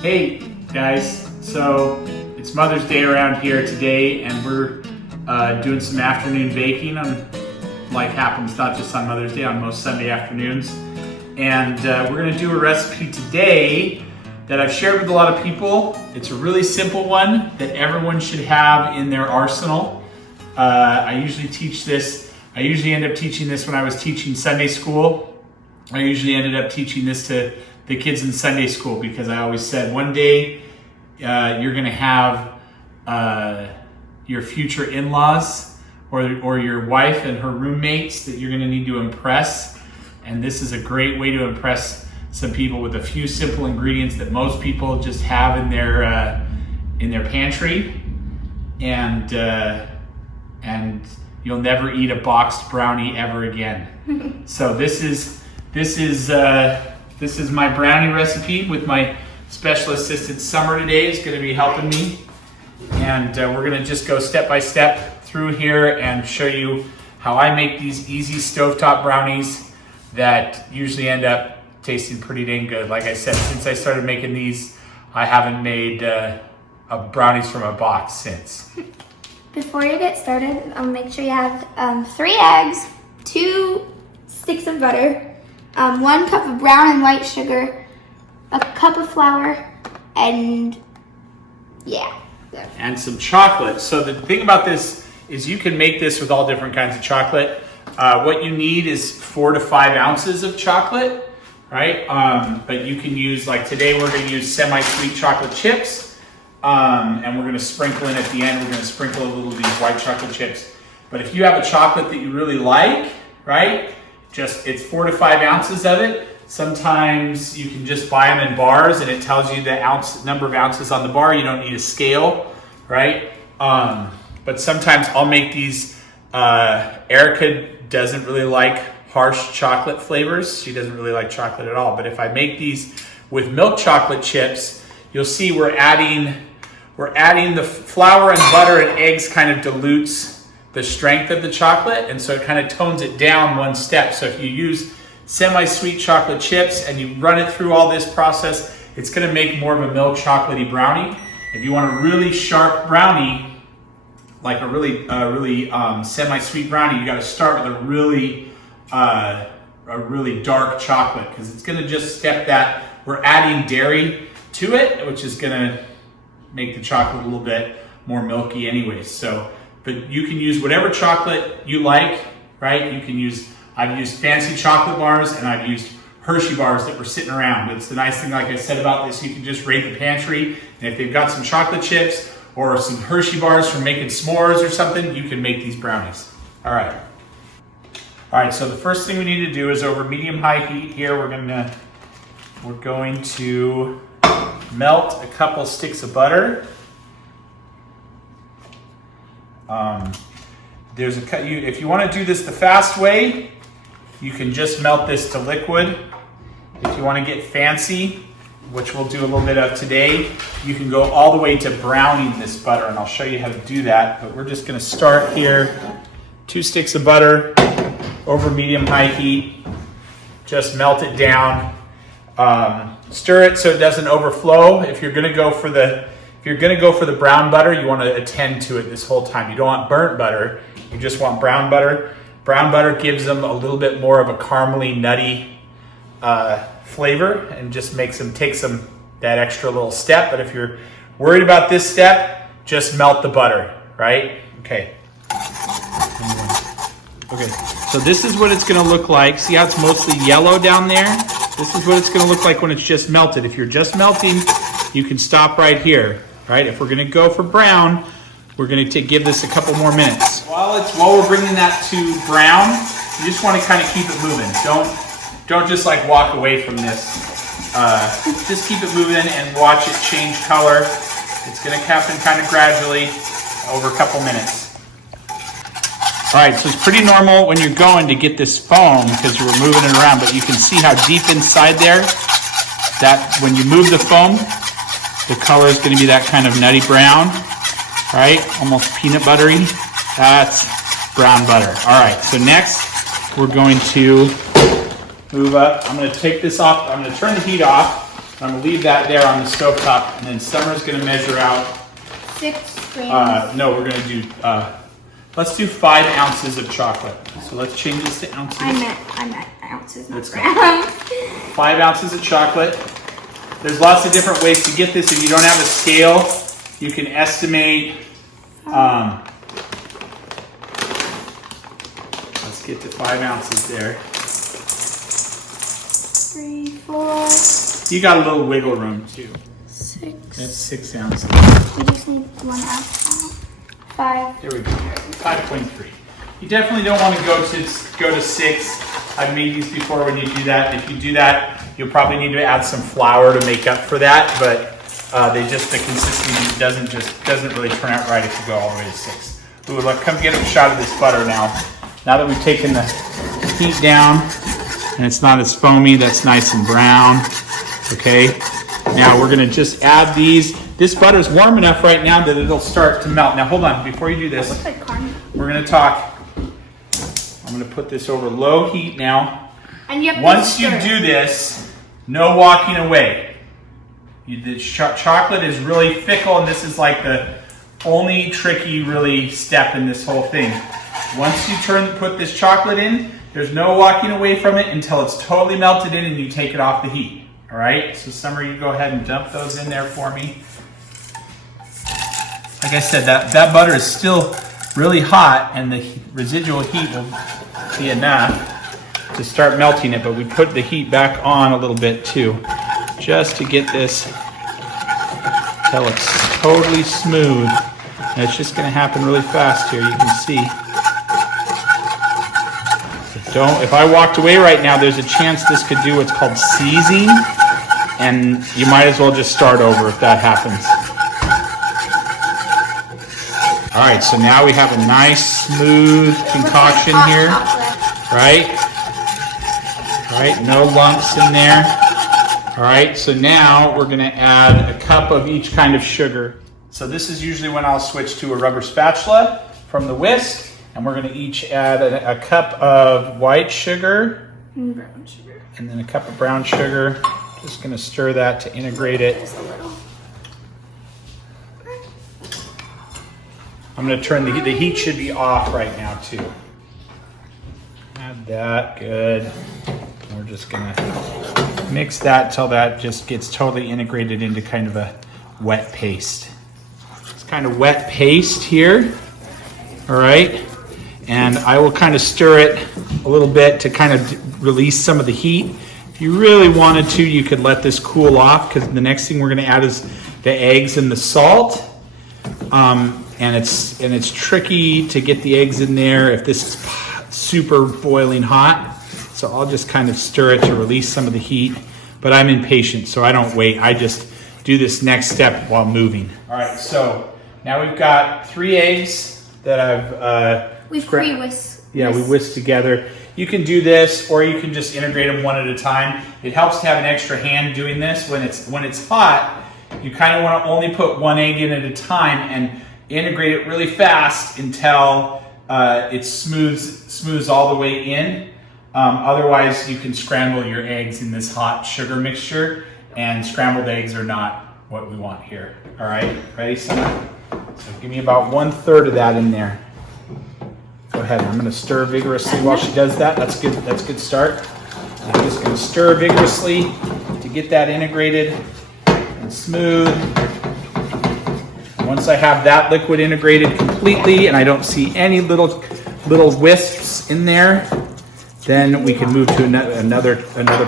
Hey guys, so it's Mother's Day around here today, and we're doing some afternoon baking on, like happens not just on Mother's Day, on most Sunday afternoons. And we're gonna do a recipe today that I've shared with a lot of people. It's a really simple one that everyone should have in their arsenal. I usually teach this. I usually end up teaching this when I was teaching Sunday school. I usually ended up teaching this to the kids in Sunday school because I always said one day you're gonna have your future in-laws or your wife and her roommates that you're gonna need to impress. And this is a great way to impress some people with a few simple ingredients that most people just have in their pantry. And you'll never eat a boxed brownie ever again. So this is my brownie recipe with my special assistant Summer today is going to be helping me. And we're going to just go step by step through here and show you how I make these easy stovetop brownies that usually end up tasting pretty dang good. Like I said, since I started making these, I haven't made brownies from a box since. Before you get started, make sure you have 3 eggs, 2 sticks of butter, 1 cup of brown and white sugar, a cup of flour, and and some chocolate. So the thing about this is you can make this with all different kinds of chocolate. What you need is 4 to 5 ounces of chocolate, right? But you can use, like today we're gonna use semi-sweet chocolate chips. And we're gonna sprinkle in at the end, we're gonna sprinkle a little of these white chocolate chips. But if you have a chocolate that you really like, right? It's 4 to 5 ounces of it. Sometimes you can just buy them in bars and it tells you the number of ounces on the bar. You don't need a scale, right? But sometimes I'll make these, Erica doesn't really like harsh chocolate flavors. She doesn't really like chocolate at all. But if I make these with milk chocolate chips, you'll see we're adding the flour and butter and eggs kind of dilutes the strength of the chocolate, and so it kind of tones it down one step. So if you use semi-sweet chocolate chips and you run it through all this process, it's gonna make more of a milk chocolatey brownie. If you want a really sharp brownie, like a really semi-sweet brownie, you gotta start with a really dark chocolate, because it's gonna just step that. We're adding dairy to it, which is gonna make the chocolate a little bit more milky anyways. So, but you can use whatever chocolate you like, right? I've used fancy chocolate bars and I've used Hershey bars that were sitting around. It's the nice thing, like I said about this, you can just raid the pantry, and if they've got some chocolate chips or some Hershey bars from making s'mores or something, you can make these brownies. All right, so the first thing we need to do is over medium-high heat here, we're going to melt a couple sticks of butter. If you want to do this the fast way, you can just melt this to liquid. If you want to get fancy, which we'll do a little bit of today, you can go all the way to browning this butter, and I'll show you how to do that. But we're just going to start here. 2 sticks of butter over medium-high heat. Just melt it down. Stir it so it doesn't overflow. If you're going to go for the brown butter, you want to attend to it this whole time. You don't want burnt butter. You just want brown butter. Brown butter gives them a little bit more of a caramely, nutty flavor, and just takes them that extra little step. But if you're worried about this step, just melt the butter, right? Okay. Okay, so this is what it's going to look like. See how it's mostly yellow down there? This is what it's going to look like when it's just melted. If you're just melting, you can stop right here, right? If we're going to go for brown, we're going to give this a couple more minutes. While we're bringing that to brown, you just want to kind of keep it moving. Don't just like walk away from this. Just keep it moving and watch it change color. It's going to happen kind of gradually over a couple minutes. All right, so it's pretty normal when you're going to get this foam because you're moving it around, but you can see how deep inside there, that when you move the foam, the color is going to be that kind of nutty brown, right? Almost peanut buttery. That's brown butter. All right, so next we're going to move up. I'm going to take this off. I'm going to turn the heat off. I'm gonna leave that there on the stovetop, and then Summer's gonna measure out. 6 grams. No, we're gonna do. Let's do 5 ounces of chocolate. So let's change this to ounces. I meant ounces, not Let's go. grams. 5 ounces of chocolate. There's lots of different ways to get this. If you don't have a scale, you can estimate. Let's get to 5 ounces there. 3, 4. You got a little wiggle room too. 6. That's 6 ounces. We just need 1 ounce now. 5. There we go. 5.3. You definitely don't want to go to 6. I've made these before when you do that. If you do that, you'll probably need to add some flour to make up for that. But the consistency doesn't really turn out right if you go all the way to 6. Ooh, look, come get a shot of this butter now. Now that we've taken the heat down and it's not as foamy, that's nice and brown. Okay. Now we're gonna just add these. This butter's warm enough right now that it'll start to melt. Now hold on, before you do this, Looks like caramel. we're gonna talk. I'm gonna put this over low heat now. And you have Once you do this, no walking away. The chocolate is really fickle, and this is like the only tricky really step in this whole thing. Once you put this chocolate in, there's no walking away from it until it's totally melted in and you take it off the heat. All right, so Summer, you go ahead and dump those in there for me. Like I said, that butter is still really hot, and the residual heat will be enough to start melting it, but we put the heat back on a little bit too, just to get this till it's totally smooth. And it's just gonna happen really fast here, you can see. If I walked away right now, there's a chance this could do what's called seizing, and you might as well just start over if that happens. All right, so now we have a nice smooth concoction here, right? All right, no lumps in there. All right, so now we're gonna add a cup of each kind of sugar. So this is usually when I'll switch to a rubber spatula from the whisk. And we're going to each add a cup of white sugar and brown sugar. And then a cup of brown sugar. Just going to stir that to integrate it. Just a little. I'm going to turn the heat should be off right now too. Add that, good. And we're just going to mix that till that just gets totally integrated into kind of a wet paste. It's kind of wet paste here. All right. And I will kind of stir it a little bit to kind of release some of the heat. If you really wanted to, you could let this cool off, because the next thing we're going to add is the eggs and the salt. And it's tricky to get the eggs in there if this is super boiling hot. So I'll just kind of stir it to release some of the heat. But I'm impatient, so I don't wait. I just do this next step while moving. All right, so now we've got 3 eggs that I've We've pre-whisked. Yeah, we whisk together. You can do this, or you can just integrate them one at a time. It helps to have an extra hand doing this. When it's hot, you kind of want to only put 1 egg in at a time and integrate it really fast until it smooths all the way in. Otherwise, you can scramble your eggs in this hot sugar mixture, and scrambled eggs are not what we want here. All right, ready, Summer? So give me about 1/3 of that in there. Go ahead. I'm going to stir vigorously while she does that. That's good. That's a good start. I'm just going to stir vigorously to get that integrated and smooth. Once I have that liquid integrated completely and I don't see any little wisps in there, then we can move to another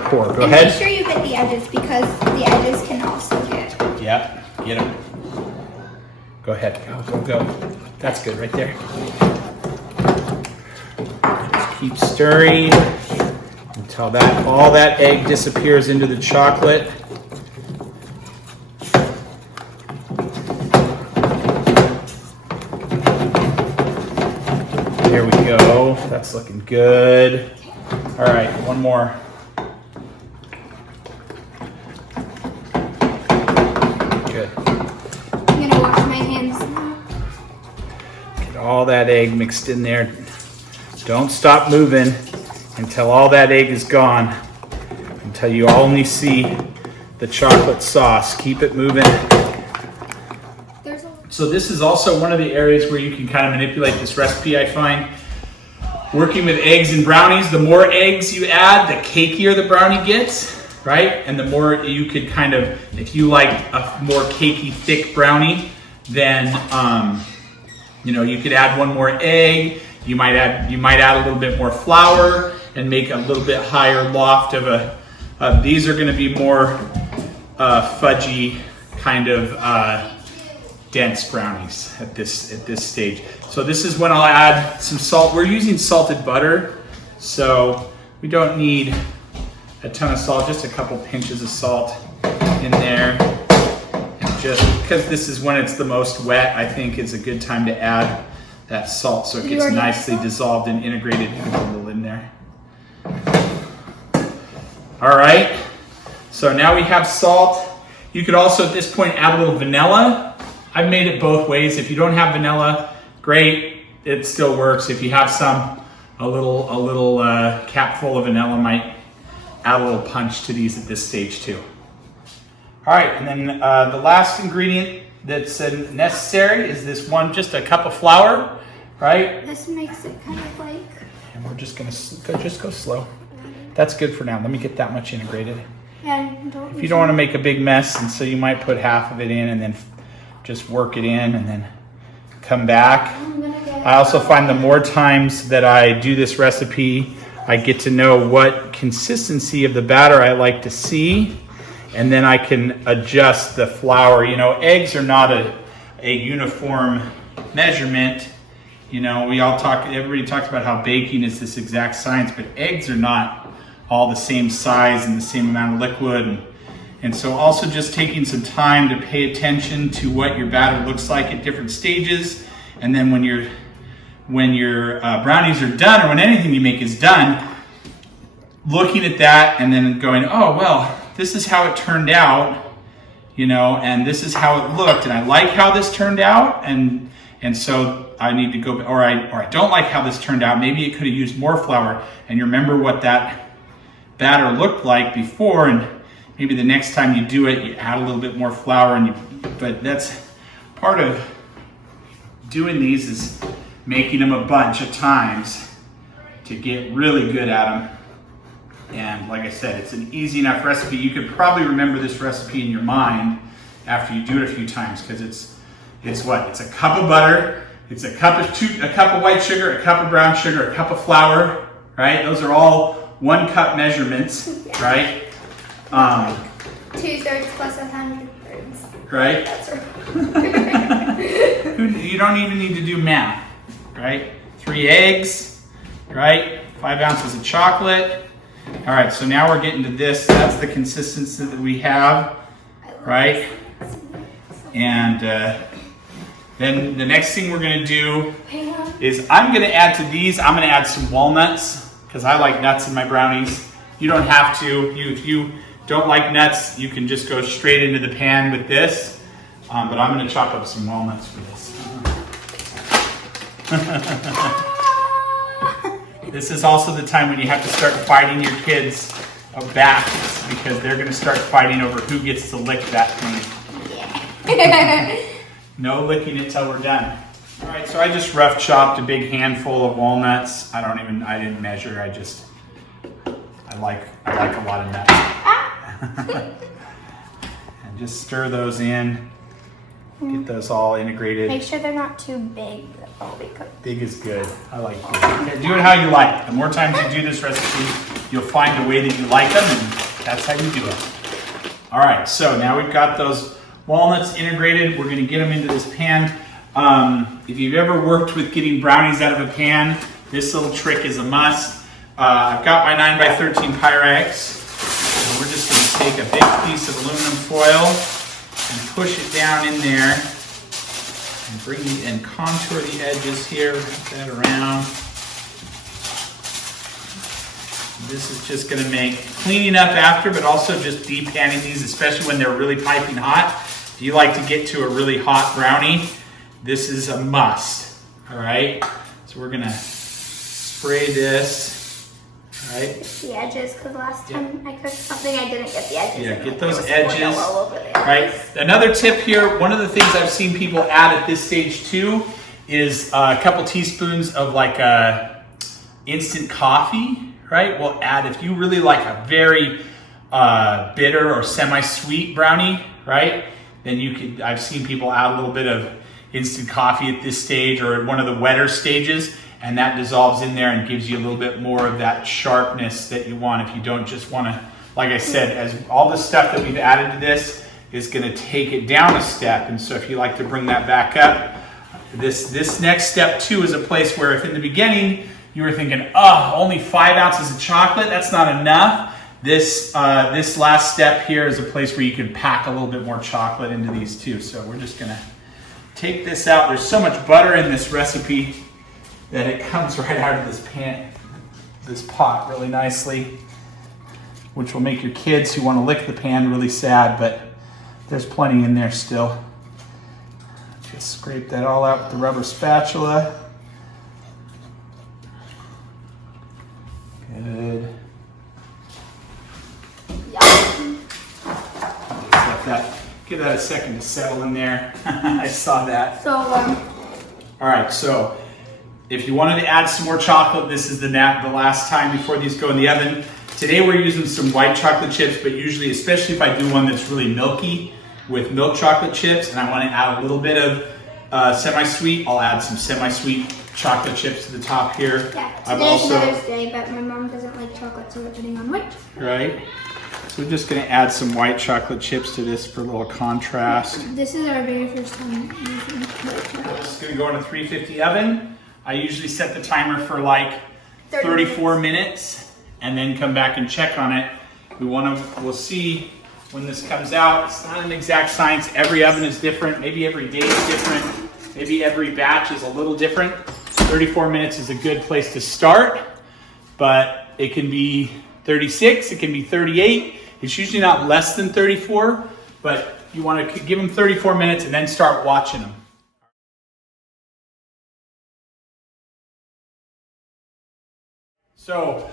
pour. Go ahead. Make sure you get the edges, because the edges can also get. Yep. Get them. Go ahead. Go. That's good right there. Keep stirring until all that egg disappears into the chocolate. There we go. That's looking good. All right, one more. Good. I'm gonna wash my hands now. Get all that egg mixed in there. Don't stop moving until all that egg is gone, until you only see the chocolate sauce. Keep it moving. So this is also one of the areas where you can kind of manipulate this recipe, I find. Working with eggs and brownies, the more eggs you add, the cakier the brownie gets, right? And the more you could kind of, if you like a more cakey, thick brownie, then you could add one more egg. You might add a little bit more flour and make a little bit higher loft of a. These are going to be more fudgy kind of dense brownies at this stage. So this is when I'll add some salt. We're using salted butter, so we don't need a ton of salt, just a couple pinches of salt in there. And just because this is when it's the most wet, I think it's a good time to add that salt so it gets nicely dissolved and integrated a little in there. All right, so now we have salt. You could also at this point add a little vanilla. I've made it both ways. If you don't have vanilla, great, it still works. If you have some, a little cap full of vanilla might add a little punch to these at this stage too. All right, and then the last ingredient that's necessary is this one, just a cup of flour, right? This makes it kind of like... And we're just gonna just go slow. That's good for now. Let me get that much integrated. Yeah, if you don't want to make a big mess, and so you might put half of it in and then just work it in and then come back. I also find the more times that I do this recipe, I get to know what consistency of the batter I like to see, and then I can adjust the flour. Eggs are not a uniform measurement. Everybody talks about how baking is this exact science, but eggs are not all the same size and the same amount of liquid. And so also just taking some time to pay attention to what your batter looks like at different stages. And then when your brownies are done, or when anything you make is done, looking at that and then going, oh, well, this is how it turned out, and this is how it looked. And I like how this turned out. And so I need to go, or I don't like how this turned out. Maybe it could have used more flour. And you remember what that batter looked like before, and maybe the next time you do it, you add a little bit more flour. But that's part of doing these, is making them a bunch of times to get really good at them. And like I said, it's an easy enough recipe. You could probably remember this recipe in your mind after you do it a few times, because it's a cup of butter, it's a cup of white sugar, a cup of brown sugar, a cup of flour, right? Those are all 1 cup measurements, right? 2/3 plus 100 thirds. Right? That's right. You don't even need to do math, right? 3 eggs, right? 5 ounces of chocolate. All right, so now we're getting to this. That's the consistency that we have, right? And then the next thing we're gonna do is I'm gonna add to these, I'm gonna add some walnuts, because I like nuts in my brownies. You don't have to. If you don't like nuts, you can just go straight into the pan with this. But I'm going to chop up some walnuts for this. This is also the time when you have to start fighting your kids back, because they're going to start fighting over who gets to lick that thing. Yeah. No licking it till we're done. All right, so I just rough chopped a big handful of walnuts. I didn't measure. I like a lot of nuts. And just stir those in. Get those all integrated. Make sure they're not too big. That'll be good. Big is good. I like big. Okay, do it how you like. The more times you do this recipe, you'll find a way that you like them, and that's how you do it. All right, so now we've got those walnuts integrated. We're going to get them into this pan. If you've ever worked with getting brownies out of a pan, this little trick is a must. I've got my 9x13 Pyrex. And we're just going to take a big piece of aluminum foil and push it down in there and contour the edges here, wrap that around. This is just going to make cleaning up after, but also just depanning these, especially when they're really piping hot. If you like to get to a really hot brownie, this is a must. All right, so we're going to spray this right? The edges, because last time I cooked something, I didn't get the edges. Yeah, and get there those was edges, oil all over the right? edges. Another tip here, one of the things I've seen people add at this stage too is a couple teaspoons of like instant coffee, right? We'll add, if you really like a very bitter or semi-sweet brownie, right? Then you could, I've seen people add a little bit of instant coffee at this stage or at one of the wetter stages, and that dissolves in there and gives you a little bit more of that sharpness that you want if you don't just want to, like I said, as all the stuff that we've added to this is going to take it down a step. And so if you like to bring that back up, this next step too is a place where if in the beginning you were thinking, oh, only 5 ounces of chocolate, that's not enough. This last step here is a place where you can pack a little bit more chocolate into these too. So we're just going to take this out. There's so much butter in this recipe that it comes right out of this pan, this pot really nicely, which will make your kids who want to lick the pan really sad, but there's plenty in there still. Just scrape that all out with the rubber spatula. Good. Just let that, give that a second to settle in there. I saw that. So, All right, so if you wanted to add some more chocolate, this is the last time before these go in the oven. Today we're using some white chocolate chips, but usually, especially if I do one that's really milky with milk chocolate chips and I want to add a little bit of semi-sweet, I'll add some semi-sweet chocolate chips to the top here. yeah, I've today's also, Mother's Day, but my mom doesn't like chocolate, so we're putting on white. right? So we're just going to add some white chocolate chips to this for a little contrast. This is our very first time using white chocolate. This is going to go in a 350 oven. I usually set the timer for like 30 34 minutes and then come back and check on it. We'll see when this comes out. It's not an exact science. Every oven is different. Maybe every day is different. Maybe every batch is a little different. 34 minutes is a good place to start, but it can be 36, it can be 38. It's usually not less than 34, but you want to give them 34 minutes and then start watching them. So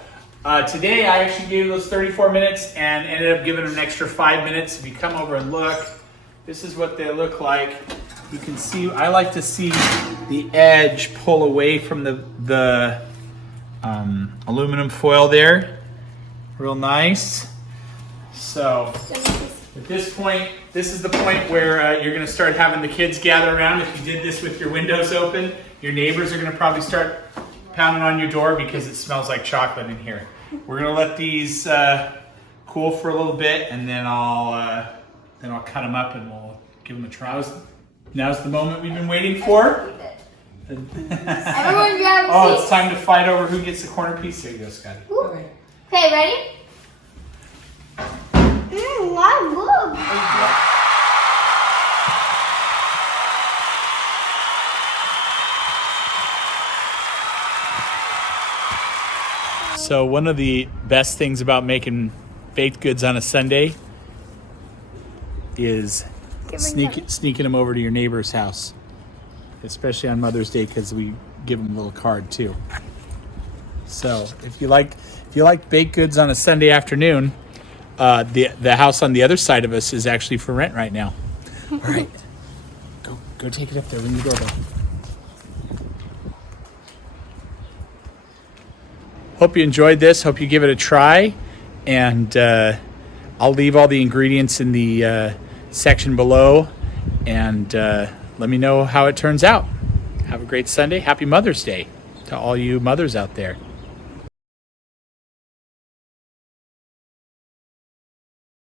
today I actually gave those 34 minutes and ended up giving them an extra 5 minutes. If you come over and look, this is what they look like. You can see, I like to see the edge pull away from the aluminum foil there. Real nice. So at this point, this is the point where you're gonna start having the kids gather around. If you did this with your windows open, your neighbors are gonna probably start pounding on your door because it smells like chocolate in here. We're gonna let these cool for a little bit, and then I'll cut them up and we'll give them a try. Now's the moment we've been waiting for. Everyone grab a Oh, seat. it's time to fight over who gets the corner piece. There you go, Scotty. Okay. Okay, ready? Wow, good. So one of the best things about making baked goods on a Sunday is sneaking them over to your neighbor's house, especially on Mother's Day, because we give them a little card too. So if you like baked goods on a Sunday afternoon, the house on the other side of us is actually for rent right now. All right, go take it up there. Ring the doorbell. Hope you enjoyed this. Hope you give it a try, and I'll leave all the ingredients in the section below, and let me know how it turns out. Have a great Sunday. Happy Mother's Day to all you mothers out there.